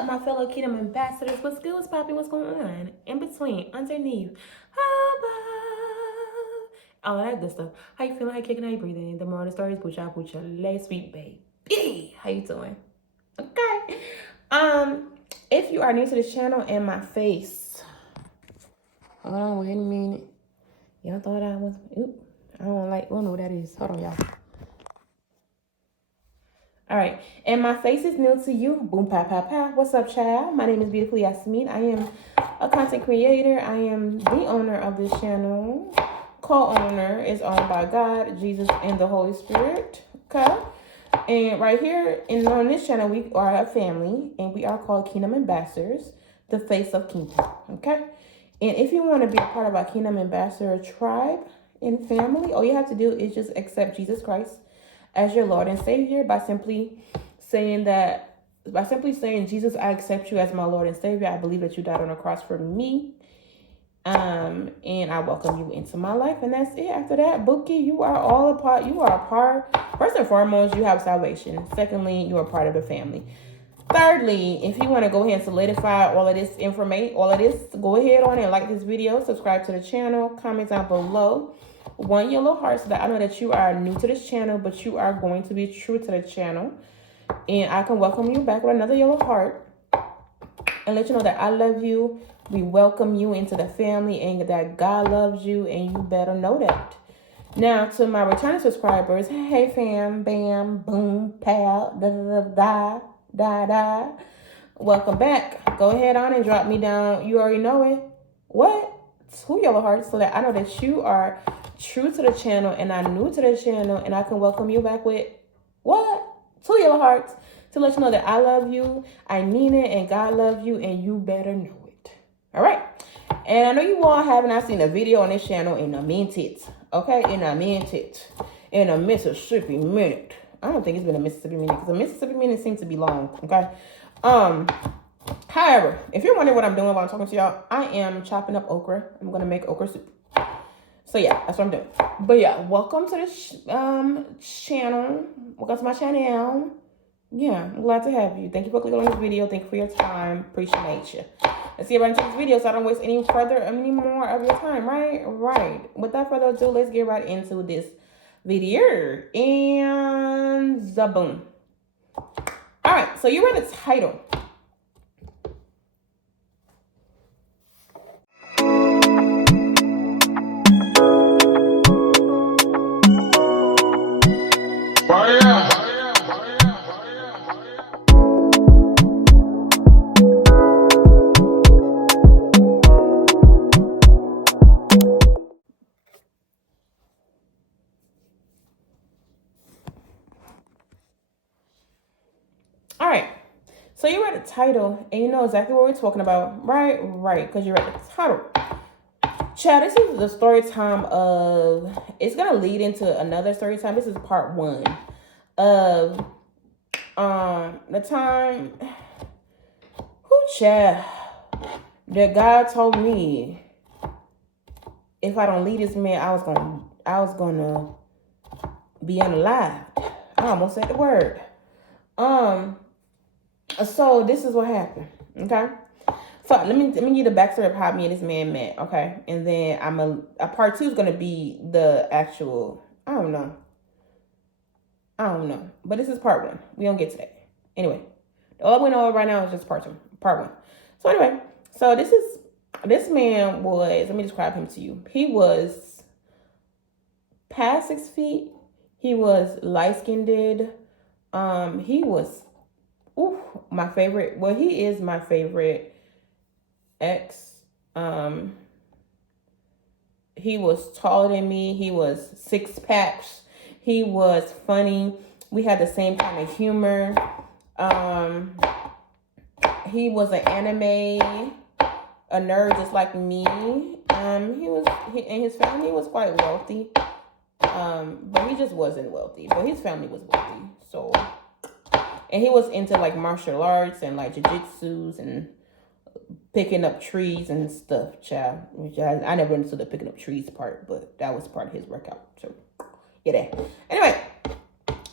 up, my fellow Kingdom ambassadors? What's good? What's popping? What's going on? In between, underneath, above, all that good stuff. How you feeling? How you kicking? How you breathing? The moral of the story is boocha, lay sweet baby. How you doing? Okay. If you are new to this channel and my face, hold on, wait a minute. Y'all thought I was, oop, I don't know what that is. Hold on, y'all. All right, and my face is new to you. Boom, pow, pow, pow. What's up, child? My name is BEAUTIFULLYYASME. I am a content creator. I am the owner of this channel. Co-owner is owned by God, Jesus, and the Holy Spirit. Okay, and right here on this channel, we are a family, and we are called Kingdom Ambassadors, the face of Kingdom. Okay, and if you want to be a part of our Kingdom Ambassador tribe and family, all you have to do is just accept Jesus Christ as your Lord and Savior by simply saying, Jesus, I accept you as my Lord and Savior. I believe that you died on the cross for me. And I welcome you into my life. And that's it. After that, Bookie, you are all a part. You are a part. First and foremost, you have salvation. Secondly, you are part of the family. Thirdly, if you want to go ahead and solidify all of this information, go ahead on and like this video, subscribe to the channel, comment down below. One yellow heart so that I know that you are new to this channel, but you are going to be true to the channel. And I can welcome you back with another yellow heart and let you know that I love you. We welcome you into the family and that God loves you, and you better know that. Now, to my returning subscribers, hey fam, bam, boom, pow, da da da da da. Welcome back. Go ahead on and drop me down. You already know it. What? 2 yellow hearts so that I know that you are true to the channel and I'm new to the channel, and I can welcome you back with what? 2 yellow hearts to let you know that I love you, I mean it, and God loves you, and you better know it. All right. And I know you all have not seen a video on this channel in a minute. Okay, in a Mississippi minute. I don't think it's been a Mississippi minute because a Mississippi minute seems to be long. Okay. However, if you're wondering what I'm doing while I'm talking to y'all, I am chopping up okra. I'm gonna make okra soup. So yeah, that's what I'm doing. But yeah, welcome to this channel. Welcome to my channel. Yeah, I'm glad to have you. Thank you for clicking on this video. Thank you for your time. Appreciate you. Let's get right into this video so I don't waste any more of your time, right? Right. Without further ado, let's get right into this video. And zaboom. All right, so you read the title. All right, so you read the title and you know exactly what we're talking about, right? Right, because you read the title. Chad, this is the story time of, it's going to lead into another story time. This is part 1 of the time, Chad, that God told me if I don't leave this man, I was gonna be unalived. I almost said the word. So this is what happened. Okay. So let me give you the backstory of how me and this man met. Okay. And then a part 2 is gonna be the actual, I don't know. But this is part 1. We don't get to that. Anyway, all we know right now is just part 1. So anyway, so this man was, let me describe him to you. He was past 6 feet. He was light-skinned. He was, my favorite. Well, he is my favorite ex. He was taller than me. He was 6 packs. He was funny. We had the same kind of humor. He was an anime, a nerd just like me. And his family was quite wealthy. But he just wasn't wealthy. But his family was wealthy. So, and he was into like martial arts and like jiu-jitsus and picking up trees and stuff, child. Which I never understood the picking up trees part, but that was part of his workout. So, yeah. Anyway,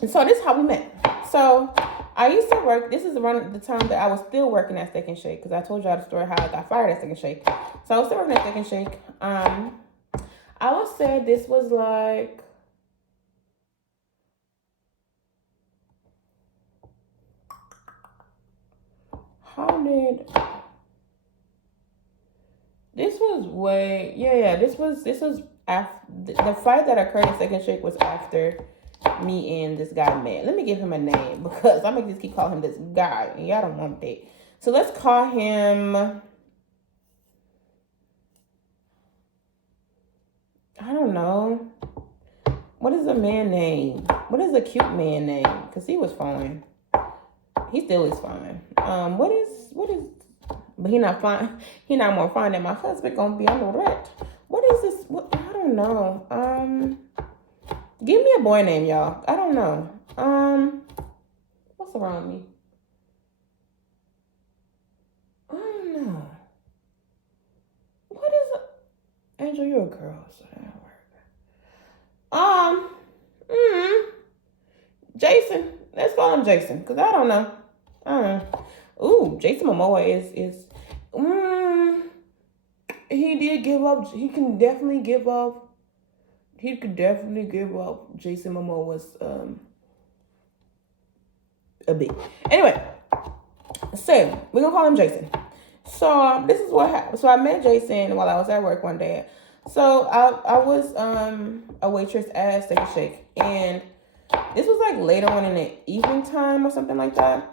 And so this is how we met. So I used to work, this is around the time that I was still working at Steak and Shake, because I told y'all the story how I got fired at Steak and Shake. So I was still working at Steak and Shake. I would say this was like, this was way, this was after, the fight that occurred at Steak and Shake was after me and this guy met. Let me give him a name, because I'm gonna just keep calling him this guy, and y'all don't want that. So let's call him, I don't know. What is a man name? What is a cute man name? Because he was fine. He still is fine. What is, but he not fine. He not more fine than my husband gonna be on the rat. What is this? What, I don't know. Give me a boy name, y'all. I don't know. What's around me? I don't know. What is it? Angel, you're a girl, so that work. Jason. Let's call him Jason, because I don't know. Ooh, Jason Momoa is he did give up. He could definitely give up. Jason Momoa's a bit. Anyway, so we're gonna call him Jason. So this is what happened. So I met Jason while I was at work one day. So I was a waitress at Steak and Shake, and this was like later on in the evening time or something like that.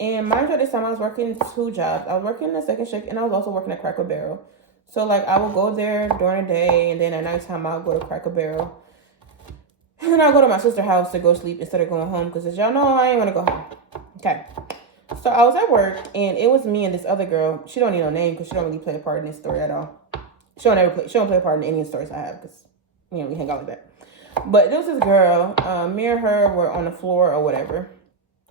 And mind you, at this time I was working 2 jobs. I was working at Steak and Shake, and I was also working at Cracker Barrel. So like I would go there during the day, and then at nighttime I would go to Cracker Barrel. And I'll go to my sister's house to go sleep instead of going home, because as y'all know, I ain't want to go home. Okay. So I was at work, and it was me and this other girl. She don't need no name, because she don't really play a part in this story at all. She don't play a part in any of the stories I have, because we hang out like that. But there was this girl. Me and her were on the floor or whatever.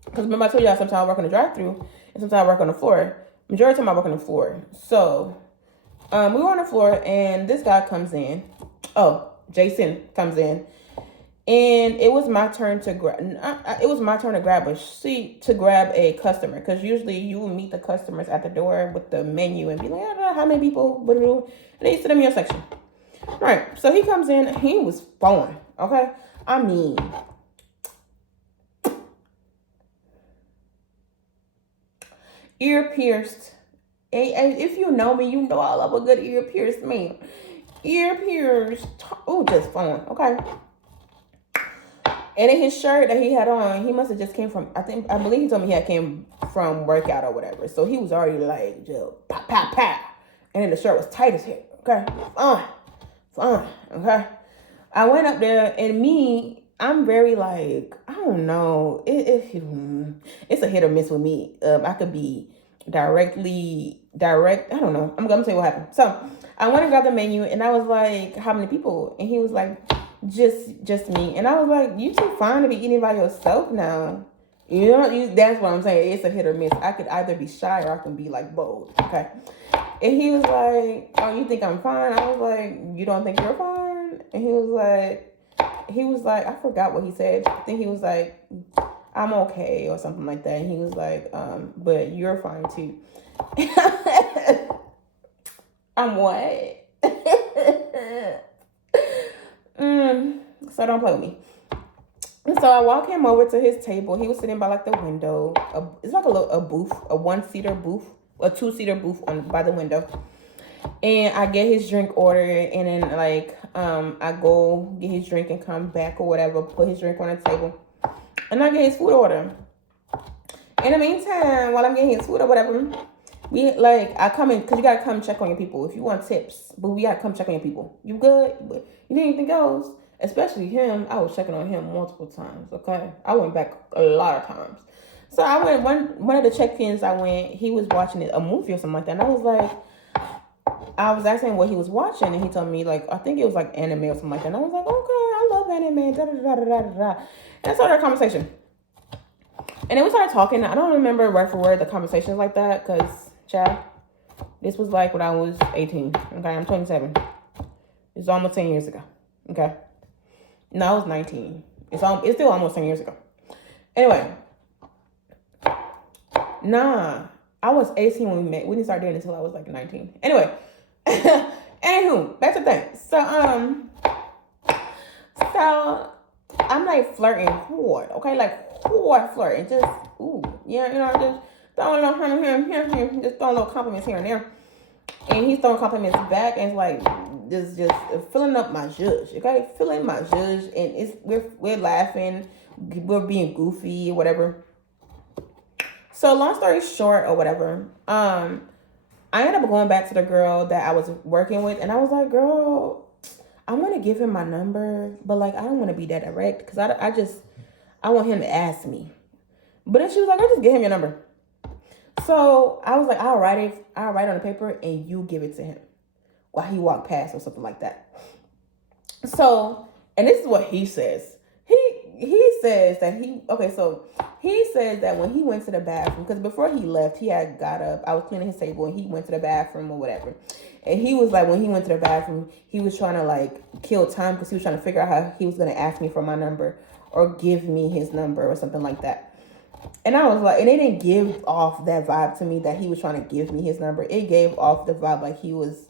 Because remember I told y'all sometimes I work on the drive-thru, and sometimes I work on the floor. Majority of the time I work on the floor. So we were on the floor, and this guy comes in. Oh, Jason comes in. And it was my turn to grab. It was my turn to grab a seat, to grab a customer, because usually you will meet the customers at the door with the menu and be like, how many people? And they sit in your section. All right. So he comes in. He was foreign. Okay. I mean, ear pierced. And if you know me, you know I love a good ear pierced man. Ear pierced. Oh, just fun. Okay. And in his shirt that he had on, he must have just came from, I believe he told me he had came from workout or whatever. So he was already like, just pop, pop, pop. And then the shirt was tight as heck. Okay. Fine. Okay. I went up there, and I'm very like, I don't know. It's a hit or miss with me. I could be direct. I don't know. I'm going to tell you what happened. So I went and grabbed the menu, and I was like, how many people? And he was like, just me. And I was like, you too fine to be eating by yourself now. You know, that's what I'm saying. It's a hit or miss. I could either be shy or I can be like bold. Okay. And he was like, oh, you think I'm fine? I was like, you don't think you're fine? And he was like, I forgot what he said. I think he was like, I'm okay or something like that. And he was like, but you're fine too. I'm what? So don't play with me. And so I walk him over to his table. He was sitting by like the window. It's like a booth, a 1-seater booth, a 2-seater booth by the window. And I get his drink order, and then like I go get his drink and come back or whatever, put his drink on the table, and I get his food order. In the meantime, while I'm getting his food or whatever, I come in, because you gotta come check on your people if you want tips. But we gotta come check on your people. You good? But you need anything else? Especially him. I was checking on him multiple times. Okay, I went back a lot of times. So I went one of the check-ins. He was watching a movie or something like that, and I was asking what he was watching, and he told me like I think it was like anime or something like that. And I was like, okay, I love anime. Da da da da da da. And I started a conversation, and then we started talking. I don't remember word for word the conversations like that, because child, this was like when I was 18. Okay, I'm 27. It's almost 10 years ago. Okay, no, I was 19. It's still almost 10 years ago. Anyway, nah, I was 18 when we met. We didn't start dating until I was like 19. Anyway, anywho, that's the thing. So I'm like flirting hard, okay, like hard flirting, just just throwing a little just throwing little compliments here and there, and he's throwing compliments back, and it's like just filling up my judge, okay, filling my judge, and we're laughing, we're being goofy or whatever. So long story short or whatever, I ended up going back to the girl that I was working with, and I was like, girl, I want to give him my number, but like I don't want to be that direct because I want him to ask me. But then she was like, I'll just give him your number. So I was like, I'll write it on the paper and you give it to him while he walked past or something like that. So, and this is what he says. He says that he says that when he went to the bathroom, because before he left, he had got up. I was cleaning his table and he went to the bathroom or whatever. And he was like, when he went to the bathroom, he was trying to like kill time because he was trying to figure out how he was going to ask me for my number or give me his number or something like that. And I was like, and it didn't give off that vibe to me that he was trying to give me his number. It gave off the vibe like he was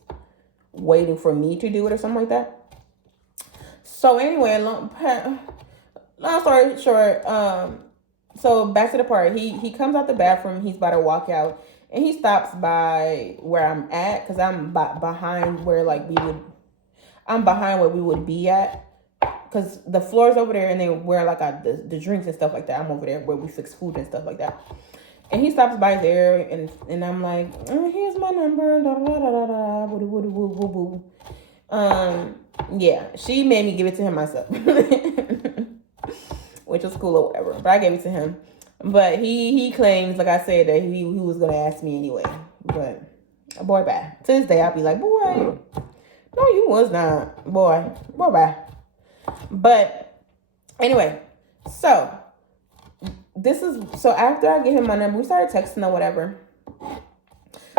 waiting for me to do it or something like that. So anyway, long story short, so back to the part. He comes out the bathroom. He's about to walk out, and he stops by where I'm at because I'm behind where I'm behind where we would be at. Because the floor's over there, and then where like the drinks and stuff like that, I'm over there where we fix food and stuff like that. And he stops by there, and I'm like, here's my number, da da da da da, woo woo woo woo woo. Yeah, she made me give it to him myself, which was cool or whatever. But I gave it to him. But he claims, like I said, that he was gonna ask me anyway. But boy, bye. To this day, I'll be like, boy, no, you was not, boy, bye. But anyway, so after I get him my number, we started texting or whatever.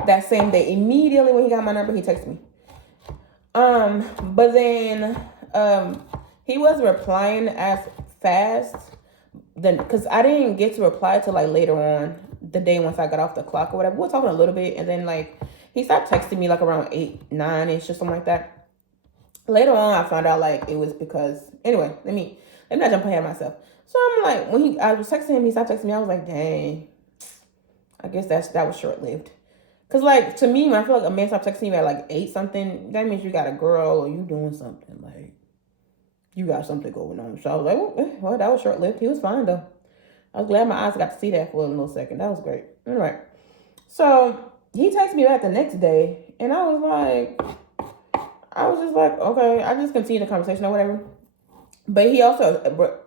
That same day, immediately when he got my number, he texted me. But then he wasn't replying as fast then because I didn't get to reply till like later on the day once I got off the clock or whatever. We were talking a little bit, and then like he stopped texting me like around 8, 9-ish or something like that. Later on, I found out like it was because anyway. Let me not jump ahead of myself. So I'm like, when I was texting him, he stopped texting me. I was like, dang, I guess that was short lived. Cause like to me, when I feel like a man stopped texting you at like 8 something, that means you got a girl or you doing something, like you got something going on. So I was like, well, that was short lived. He was fine though. I was glad my eyes got to see that for a little second. That was great. All right. So he texted me back the next day, and I was just like, okay. I just continued the conversation or whatever. But he also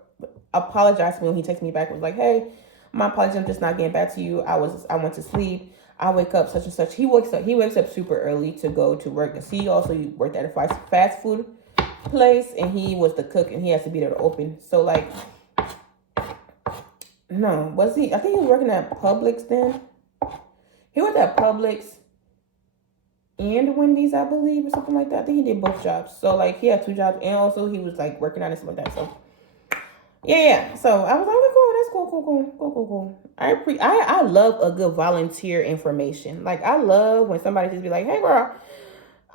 apologized to me when he texted me back. Was like, hey, my apologies. I'm just not getting back to you. I went to sleep. I wake up such and such. He wakes up super early to go to work. Because he also worked at a fast food place, and he was the cook, and he has to be there to open. So like, no, was he? I think he was working at Publix then. He worked at Publix and Wendy's, I believe, or something like that. I think he did both jobs. So like, he had 2 jobs, and also he was like working on it, stuff like that. So yeah. So I was like, okay, cool. That's cool. I love a good volunteer information. Like I love when somebody just be like, hey girl,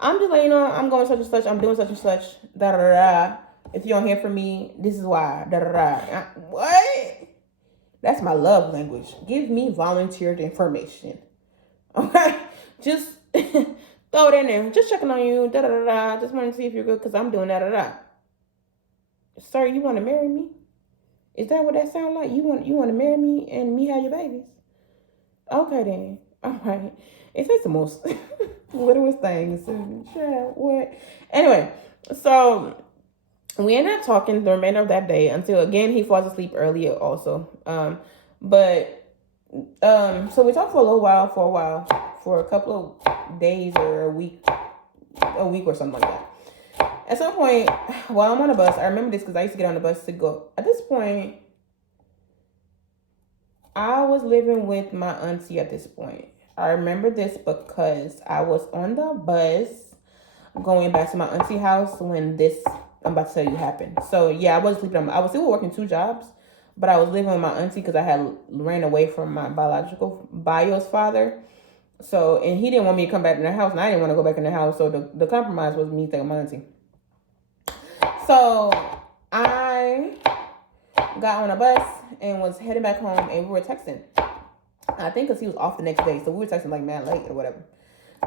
I'm just letting you know I'm going such and such. I'm doing such and such. Da da da. If you don't hear from me, this is why. Da da da. What? That's my love language. Give me volunteered information. Okay? Just throw it in there. Just checking on you. Da da da da. Just wanting to see if you're good because I'm doing da da da. Sir, you want to marry me? Is that what that sounds like? You want to marry me and me have your babies? Okay then. All right. It says the most littlest things. Sure, what? Anyway, so we ended up talking the remainder of that day until again he falls asleep early also. So we talked for a while, for a couple of days or a week or something like that. At some point, while I'm on a bus, I remember this because I used to get on the bus to go. At this point, I was living with my auntie at this point. I remember this because I was on the bus going back to my auntie house when this I'm about to tell you happened. So yeah, I was still working 2 jobs, but I was living with my auntie because I had ran away from my bios father. So, and he didn't want me to come back in the house, and I didn't want to go back in the house. So the compromise was me staying with my auntie. So I got on a bus and was heading back home, and we were texting. I think because he was off the next day, so we were texting like mad late or whatever.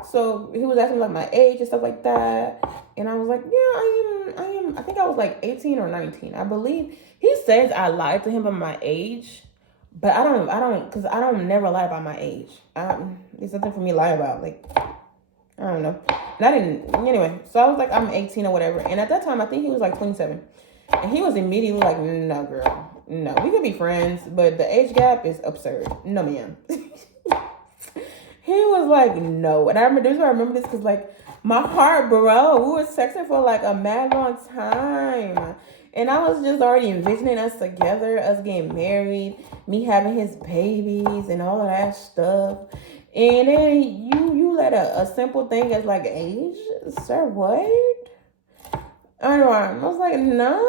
So he was asking like my age and stuff like that, and I was like, yeah, I am. I think I was like 18 or 19. I believe he says I lied to him about my age, but I don't, because I don't never lie about my age. It's nothing for me to lie about. Like, I don't know. And I didn't, anyway. So I was like, I'm 18 or whatever. And at that time, I think he was like 27. And he was immediately like, no, girl. No, we could be friends, but the age gap is absurd. No, ma'am. He was like, no. And I remember this because, like, my heart, bro, we were texting for like a mad long time. And I was just already envisioning us together, us getting married, me having his babies and all of that stuff. And then you let a simple thing as like age, sir, what? I was like, no.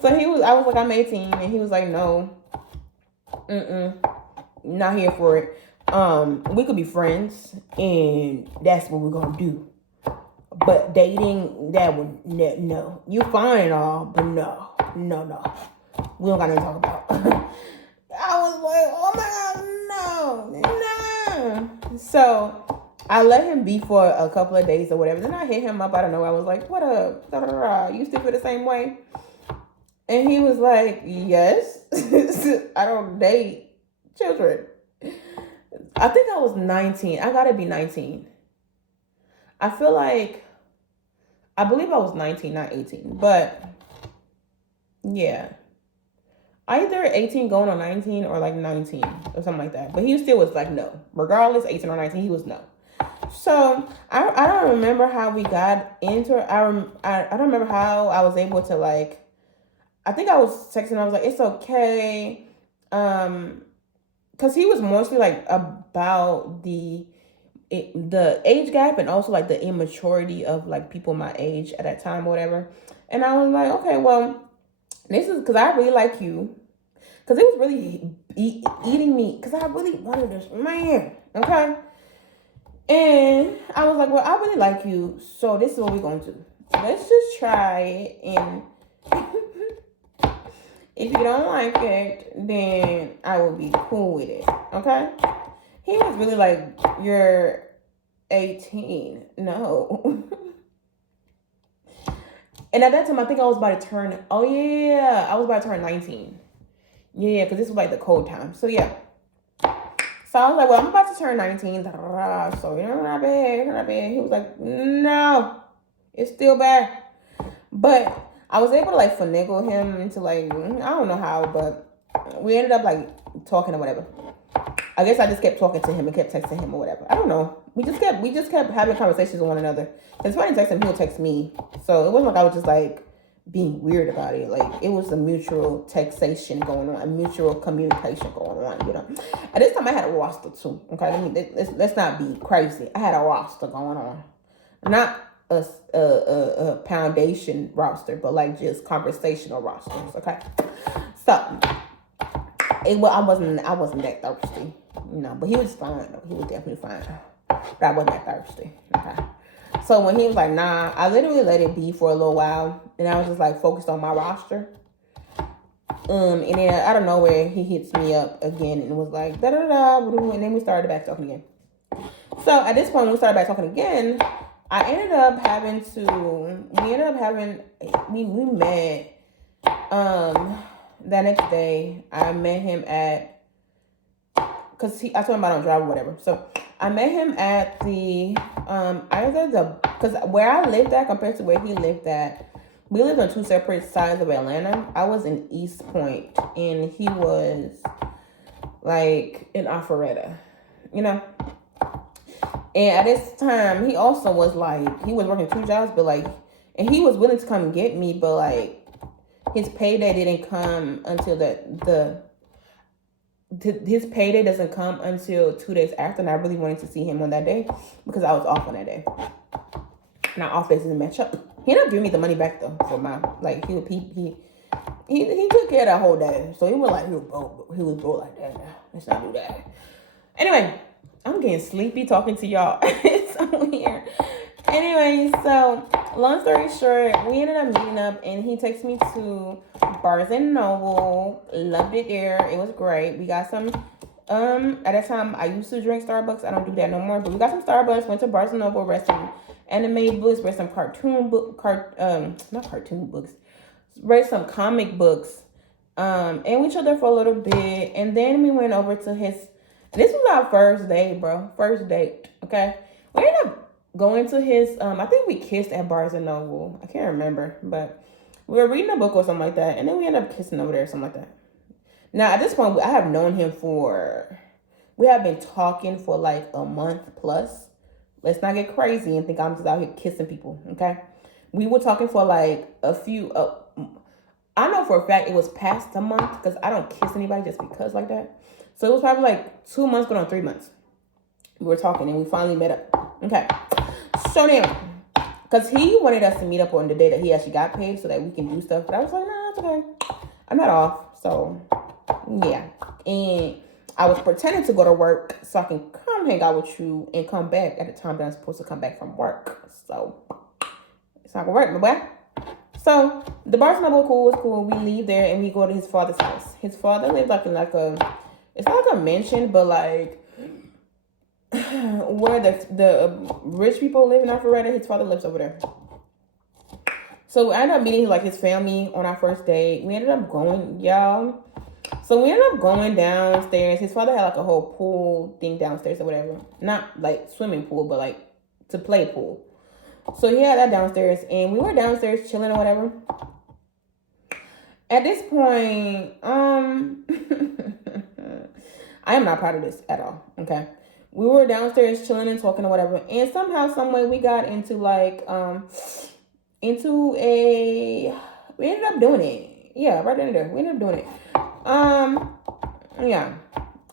So I was like, I'm 18, and he was like, no, not here for it. We could be friends, and that's what we're gonna do. But dating, that would no. You fine and all, but no. We don't got nothing to talk about. I was like, oh my God, no. So I let him be for a couple of days or whatever. Then I hit him up out of nowhere. I was like, what up? You still feel the same way? And he was like, yes. I don't date children. I think I was 19. I gotta be 19. I believe I was 19, not 18. But yeah. Either 18 going on 19 or like 19 or something like that. But he still was like, no. Regardless, 18 or 19, he was no. So I don't remember how we got into it. I don't remember how I was able to, like, I think I was texting. I was like, it's okay. Because he was mostly like about the age gap and also like the immaturity of like people my age at that time or whatever. And I was like, okay, well, this is because I really like you. Because it was really eating me. Because I really wanted this man. Okay? And I was like, well, I really like you. So this is what we're going to do. Let's just try it. And if you don't like it, then I will be cool with it. Okay? He was really like, you're 18. No. And at that time, I think I was about to turn, I was about to turn 19. Yeah, because this was like the cold time. So yeah. So I was like, well, I'm about to turn 19. So, not bad. He was like, no, it's still bad. But I was able to like finagle him into like, I don't know how, but we ended up like talking or whatever. I guess I just kept talking to him and kept texting him or whatever. I don't know. We just kept having conversations with one another. And if I didn't text him, he'll text me. So it wasn't like I was just like being weird about it. Like, it was a mutual taxation going on, a mutual communication going on, you know. At this time, I had a roster too. Okay, let's not be crazy. I had a roster going on, not a foundation roster, but like just conversational rosters. Okay, so I wasn't that thirsty, you know. But he was fine though. He was definitely fine, but I wasn't that thirsty. Okay. So when he was like, nah, I literally let it be for a little while. And I was just like focused on my roster. And then out of nowhere, he hits me up again and was like, da-da-da. And then we started back talking again. So at this point, when we started back talking again, we met, that next day. I met him at, because I told him I don't drive or whatever. So I met him at the, because where I lived at compared to where he lived at, we lived on two separate sides of Atlanta. I was in East Point, and he was like in Alpharetta, you know? And at this time, he also was like, he was working two jobs, but like, and he was willing to come get me, but like, his payday didn't come until his payday doesn't come until 2 days after, and I really wanted to see him on that day because I was off on that day. And our office didn't match up. He ended up giving me the money back though for my, like, he he took care of that whole day. So he was like, he was broke like that. Let's not do that. Anyway, I'm getting sleepy talking to y'all. It's so weird. Anyway, so long story short, we ended up meeting up, and he takes me to Barnes and Noble. Loved it there. It was great. We got some. At that time, I used to drink Starbucks. I don't do that no more. But we got some Starbucks. Went to Barnes and Noble. Read some anime books. Read some not cartoon books. Read some comic books. And we chilled there for a little bit, and then we went over to his. This was our first date, bro. First date. Okay, we ended up going to his, I think we kissed at Barnes and Noble. I can't remember, but we were reading a book or something like that, and then we ended up kissing over there or something like that. Now, at this point, I have known him we have been talking for like a month plus. Let's not get crazy and think I'm just out here kissing people, okay? We were talking for like a few, I know for a fact it was past a month, because I don't kiss anybody just because like that. So it was probably like 2 months going on 3 months. We were talking, and we finally met up. Okay. So now, because he wanted us to meet up on the day that he actually got paid so that we can do stuff. But I was like, no, it's okay. I'm not off. So, yeah. And I was pretending to go to work so I can come hang out with you and come back at the time that I'm supposed to come back from work. So, it's not going to work, my boy. So, the Barnes and Noble was cool. We leave there and we go to his father's house. His father lived like in it's not like a mansion, but like, where the rich people live in Alpharetta, his father lives over there. So we ended up meeting like his family on our first date. We ended up going, y'all. So we ended up going downstairs. His father had like a whole pool thing downstairs or whatever. Not like swimming pool, but like to play pool. So he had that downstairs, and we were downstairs chilling or whatever. At this point, I am not proud of this at all. Okay. We were downstairs chilling and talking or whatever, and somehow, some way, we got into like we ended up doing it. Yeah, right there. We ended up doing it. Yeah.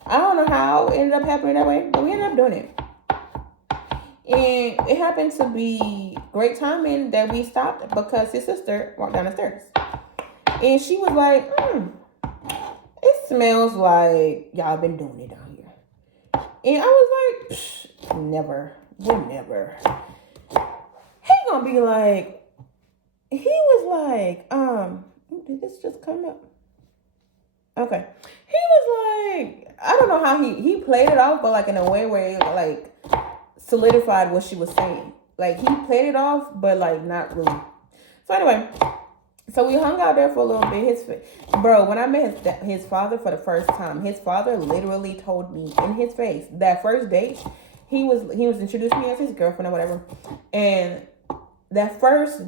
I don't know how it ended up happening that way, but we ended up doing it. And it happened to be great timing that we stopped because his sister walked down the stairs, and she was like, "It smells like y'all been doing it down here." And I was like, never. We'll never. He gonna be like, he was like, did this just come up? Okay. He was like, I don't know how he played it off, but like in a way where it like solidified what she was saying. Like he played it off, but like not really. So anyway, so we hung out there for a little bit. When I met his father for the first time, his father literally told me in his face that first date, he was introducing me as his girlfriend or whatever. And that first,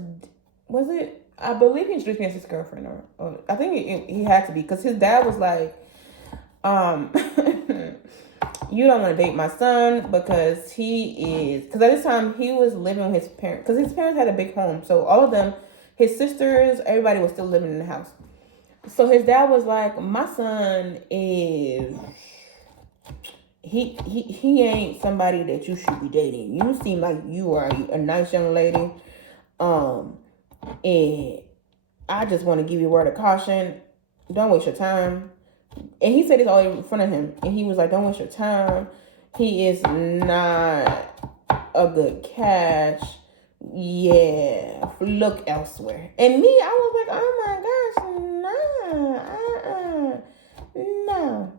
was it? I believe he introduced me as his girlfriend, or I think he had to be, because his dad was like, you don't want to date my son because because at this time he was living with his parents, because his parents had a big home. So all of them, his sisters, everybody was still living in the house. So his dad was like, my son is, he ain't somebody that you should be dating. You seem like you are a nice young lady. And I just want to give you a word of caution. Don't waste your time. And he said this all in front of him. And he was like, don't waste your time. He is not a good catch. Yeah, look elsewhere. And me, I was like, oh my gosh, no.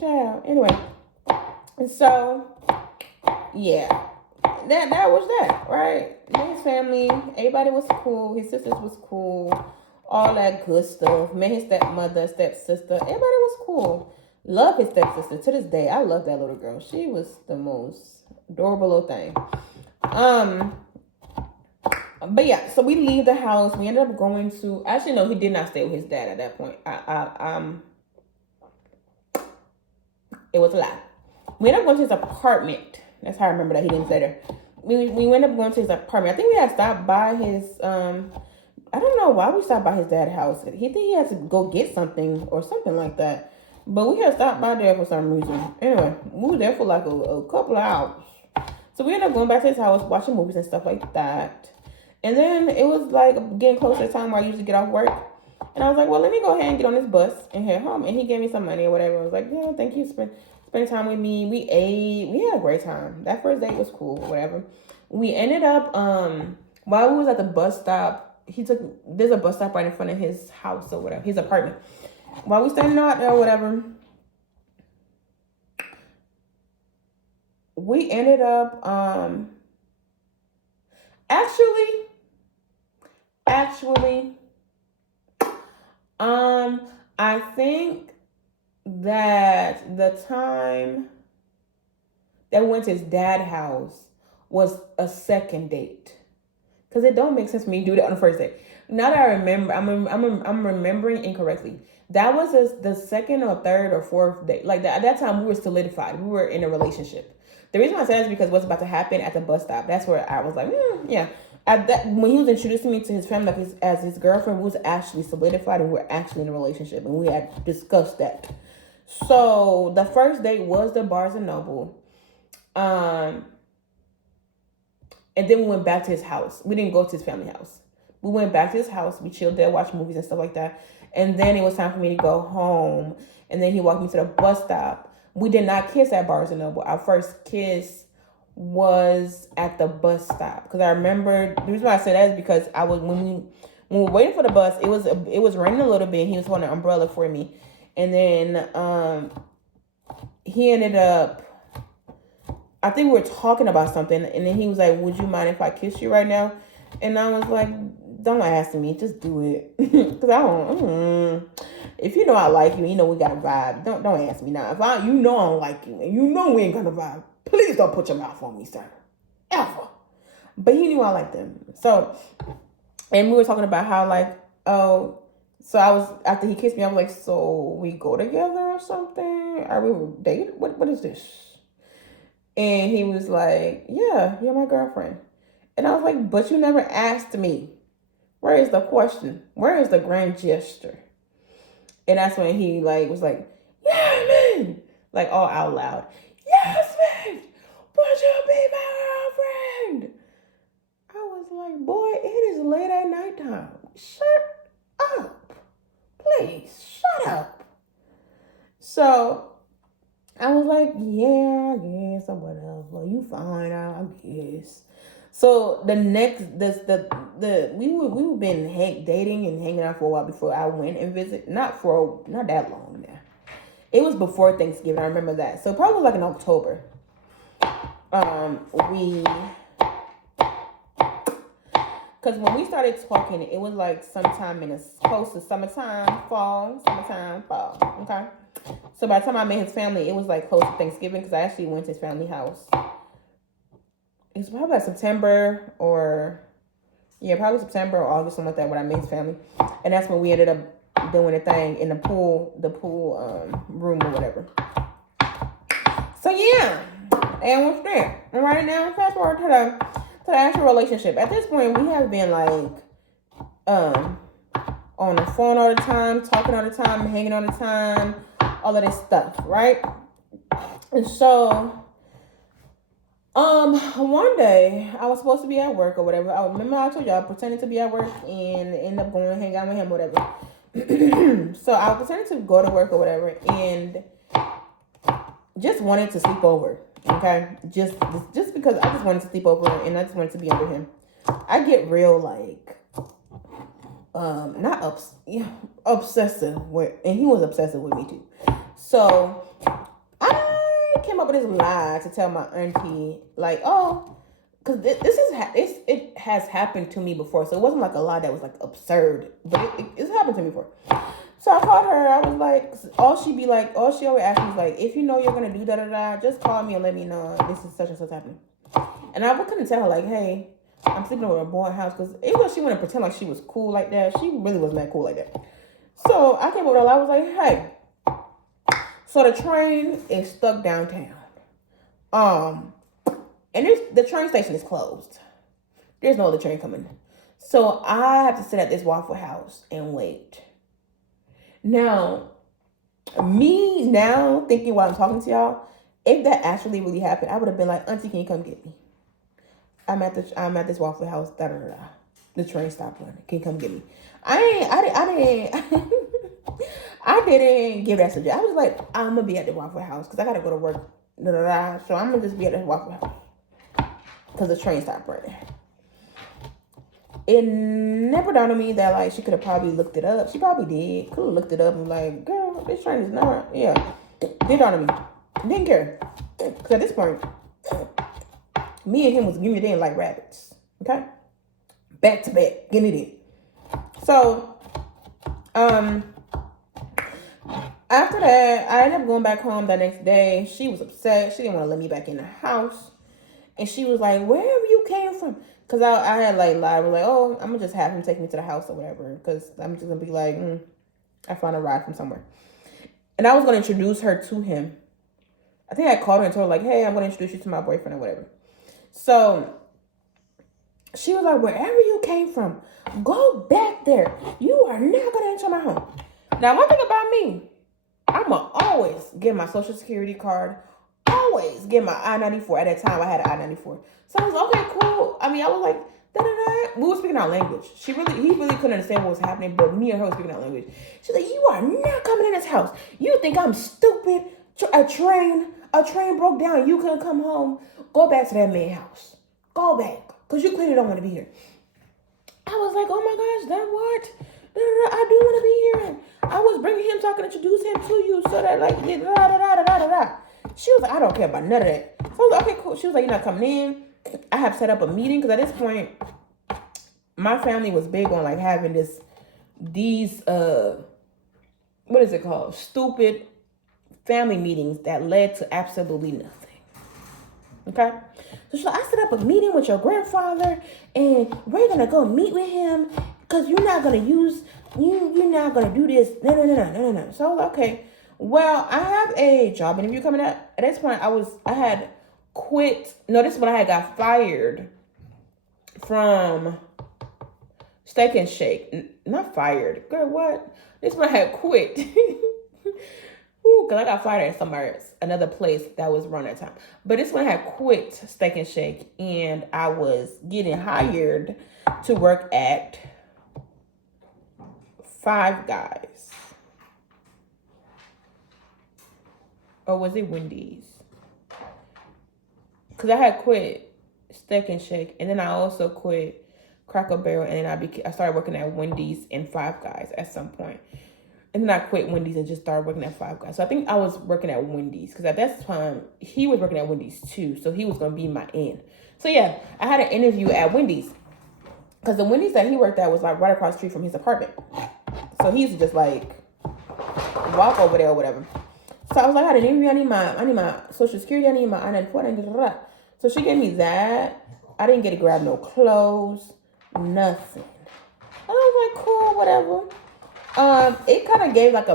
Child. Anyway, so yeah, that was that, right? His family, everybody was cool. His sisters was cool. All that good stuff. Met his stepmother, stepsister. Everybody was cool. Love his stepsister. To this day, I love that little girl. She was the most adorable little thing. But yeah, so we leave the house. We ended up going to, actually no, he did not stay with his dad at that point. It was a lie. We ended up going to his apartment. That's how I remember that he didn't stay there. We ended up going to his apartment. I think we had stopped by his, I don't know why we stopped by his dad's house. He had to go get something or something like that. But we had stopped by there for some reason. Anyway, we were there for like a couple of hours. So we ended up going back to his house, watching movies and stuff like that. And then it was like getting closer to the time where I usually get off work. And I was like, well, let me go ahead and get on this bus and head home. And he gave me some money or whatever. I was like, yeah, thank you. Spend time with me. We ate. We had a great time. That first date was cool, whatever. We ended up, while we was at the bus stop, there's a bus stop right in front of his house or whatever, his apartment. While we standing out there or whatever, we ended up, actually, I think that the time that we went to his dad's house was a second date, because it don't make sense for me to do that on the first date. Now that I remember, I'm remembering incorrectly. That was the second or third or fourth date. Like that, at that time, we were solidified. We were in a relationship. The reason why I said that is because what's about to happen at the bus stop. That's where I was like, yeah. At that, when he was introducing me to his family, like as his girlfriend, we was actually solidified and we were actually in a relationship, and we had discussed that. So the first date was the Barnes and Noble, and then we went back to his house. We didn't go to his family house. We went back to his house. We chilled there, watched movies and stuff like that. And then it was time for me to go home. And then he walked me to the bus stop. We did not kiss at Barnes and Noble. Our first kiss was at the bus stop, because I remember, the reason why I said that is because I was when we were waiting for the bus, it was raining a little bit, and he was holding an umbrella for me. And then he ended up, I think we were talking about something, and then he was like, would you mind if I kiss you right now? And I was like, don't ask me, just do it. Because I don't, if you know I like you, you know we got a vibe, don't ask me now. If I don't like you, and you know we ain't gonna vibe, please don't put your mouth on me, sir. Ever. But he knew I liked him. So, and we were talking about how, like, so I was, after he kissed me, I was like, so we go together or something? Are we dating? What is this? And he was like, yeah, you're my girlfriend. And I was like, but you never asked me. Where is the question? Where is the grand gesture? And that's when he was like, yeah, man. Like all out loud. Yes, man. Would you be my girlfriend? I was like, boy, it is late at nighttime. Shut up. Please, shut up. So I was like, yeah, I guess, or whatever. You fine, I guess. So the next, we've been dating and hanging out for a while before I went and visit. Not that long now. It was before Thanksgiving. I remember that. So probably like in October. Because when we started talking, it was like sometime in close to summertime, fall. Okay. So by the time I met his family, it was like close to Thanksgiving, because I actually went to his family house. It's probably like September or August, something like that, when I met his family. And that's when we ended up doing a thing in the pool room or whatever. So yeah, and what's there? And right now, fast forward to the actual relationship. At this point, we have been like on the phone all the time, talking all the time, hanging all the time, all of this stuff, right? And so one day I was supposed to be at work or whatever. I remember I told y'all, pretending to be at work and end up going and hang out with him, whatever. So I was pretending to go to work or whatever, and just wanted to sleep over. Okay, just because I just wanted to sleep over and I just wanted to be under him. I get real obsessive with, and he was obsessive with me too. So I came up with this lie to tell my auntie, like, oh, because it has happened to me before. So it wasn't like a lie that was like absurd, but it's happened to me before. So I called her. I was like, all she always asked me is like, if you know you're gonna do da, just call me and let me know this is such and such happening. And I couldn't tell her like, hey, I'm sleeping over at a boy house, because even though she wanted to pretend like she was cool like that, she really wasn't that cool like that. So I came over to her. I was like, hey, so the train is stuck downtown. And the train station is closed. There's no other train coming. So I have to sit at this Waffle House and wait. Now, me now thinking while I'm talking to y'all, if that actually really happened, I would have been like, auntie, can you come get me? I'm at this Waffle House, da da da. The train stopped running. Can you come get me? I didn't I didn't give that suggestion. I was like, I'm gonna be at the Waffle House because I gotta go to work. So I'm gonna just be at the Waffle House because the train stopped running. It never dawned on me that like she could have probably looked it up. She probably did. Could have looked it up and like, girl, this train is not. Yeah, did dawn on me. Didn't care because at this point, me and him was giving it in like rabbits. Okay, back to back, getting it in. So, after that, I ended up going back home that next day. She was upset. She didn't want to let me back in the house. And she was like, wherever you came from. Because I had like lied. I was like, oh, I'm going to just have him take me to the house or whatever. Because I'm just going to be like, I found a ride from somewhere. And I was going to introduce her to him. I think I called her and told her like, hey, I'm going to introduce you to my boyfriend or whatever. So she was like, wherever you came from, go back there. You are not going to enter my home. Now, one thing about me, I'm going to always get my social security card, always get my I-94. At that time, I had an I-94. So I was like, okay, cool. I mean, I was like, da-da-da. We were speaking our language. He really couldn't understand what was happening, but me and her were speaking our language. She's like, you are not coming in this house. You think I'm stupid? A train broke down. You couldn't come home. Go back to that man house. Go back. Because you clearly don't want to be here. I was like, oh my gosh, that what? I do want to be here. I was bringing him so I could introduce him to you so that like, da-da-da-da-da-da-da. She was like, I don't care about none of that. So I was like, okay, cool. She was like, you're not coming in. I have set up a meeting because at this point, my family was big on like having these, what is it called? Stupid family meetings that led to absolutely nothing. Okay? So she's like, I set up a meeting with your grandfather and we're going to go meet with him because you're not going to use, you're not going to do this. No. So I was like, okay, well, I have a job interview coming up. At this point, I had quit. No, this is when I had got fired from Steak and Shake. Not fired. Girl, what? This is when I had quit. Because I got fired at another place that was around that time. But this one I had quit Steak and Shake, and I was getting hired to work at Five Guys. Or was it Wendy's? Because I had quit Steak and Shake, and then I also quit Cracker Barrel, and then I started working at Wendy's and Five Guys at some point. And then I quit Wendy's and just started working at Five Guys. So I think I was working at Wendy's because at that time, he was working at Wendy's too. So he was going to be my in. So yeah, I had an interview at Wendy's because the Wendy's that he worked at was like right across the street from his apartment. So he used to just like walk over there or whatever. So I was like, I had an interview. I need my social security. I need my I-94. So she gave me that. I didn't get to grab no clothes, nothing. And I was like, cool, whatever. It kind of gave like a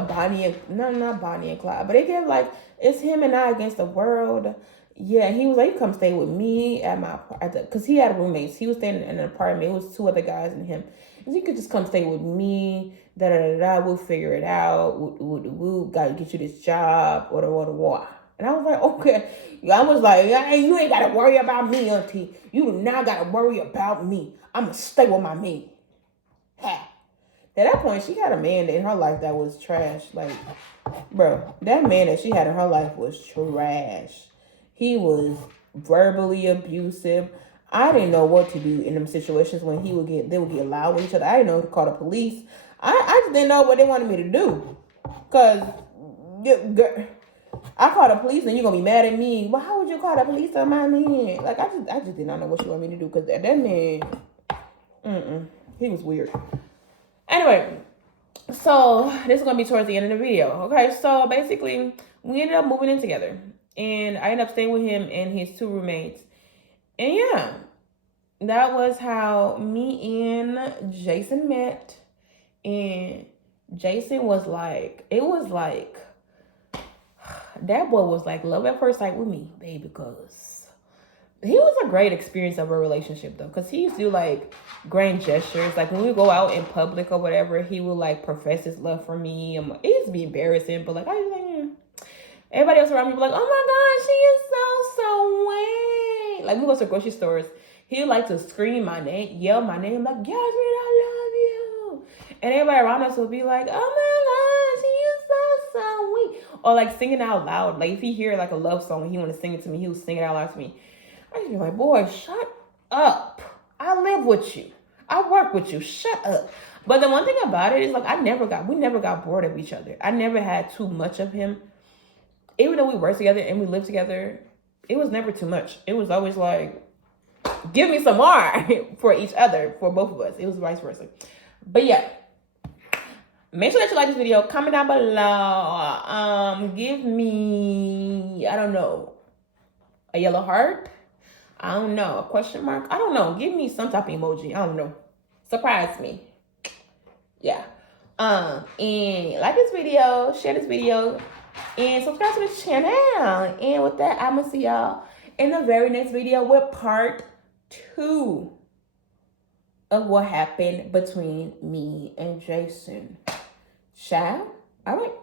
not Bonnie and Clyde, but it gave like, it's him and I against the world. Yeah, he was like, you come stay with me because he had roommates. He was staying in an apartment. It was two other guys and him. And you could just come stay with me, we'll figure it out. We'll gotta get you this job, what. And I was like, okay. I was like, hey, you ain't gotta worry about me, auntie. You do not gotta worry about me. I'm gonna stay with my man. Ha. At that point, she had a man in her life that was trash. Like, bro, that man that she had in her life was trash. He was verbally abusive. I didn't know what to do in them situations when they would get loud with each other. I didn't know to call the police. I just didn't know what they wanted me to do. Because I call the police and you're going to be mad at me. Well, how would you call the police on my man? Like, I just did not know what she wanted me to do. Because that man, he was weird. Anyway, so this is going to be towards the end of the video. Okay, so basically, we ended up moving in together. And I ended up staying with him and his two roommates. And yeah, that was how me and Jason met. And Jason was like, that boy was like love at first sight with me, baby, because he was a great experience of a relationship though, because he used to do like grand gestures. Like when we go out in public or whatever, he would like profess his love for me. It used to be embarrassing, but like I was like, everybody else around me was like, oh my God, she is so sweet. Like we go to grocery stores, he would like to scream my name, yell my name, like, Yasmin, I love you. And everybody around us would be like, oh my gosh, you're so sweet. Or like singing out loud. Like if he hear like a love song and he want to sing it to me, he would sing it out loud to me. I just be like, boy, shut up. I live with you. I work with you. Shut up. But the one thing about it is like we never got bored of each other. I never had too much of him. Even though we worked together and we lived together, it was never too much. It was always like, give me some more for each other, for both of us. It was vice versa. But yeah, make sure that you like this video. Comment down below. Give me, I don't know, a yellow heart. I don't know, a question mark. I don't know. Give me some type of emoji. I don't know. Surprise me. Yeah. And like this video, share this video, and subscribe to the channel. And with that, I'm gonna see y'all in the very next video with part 2 of what happened between me and Jason. Ciao. All right.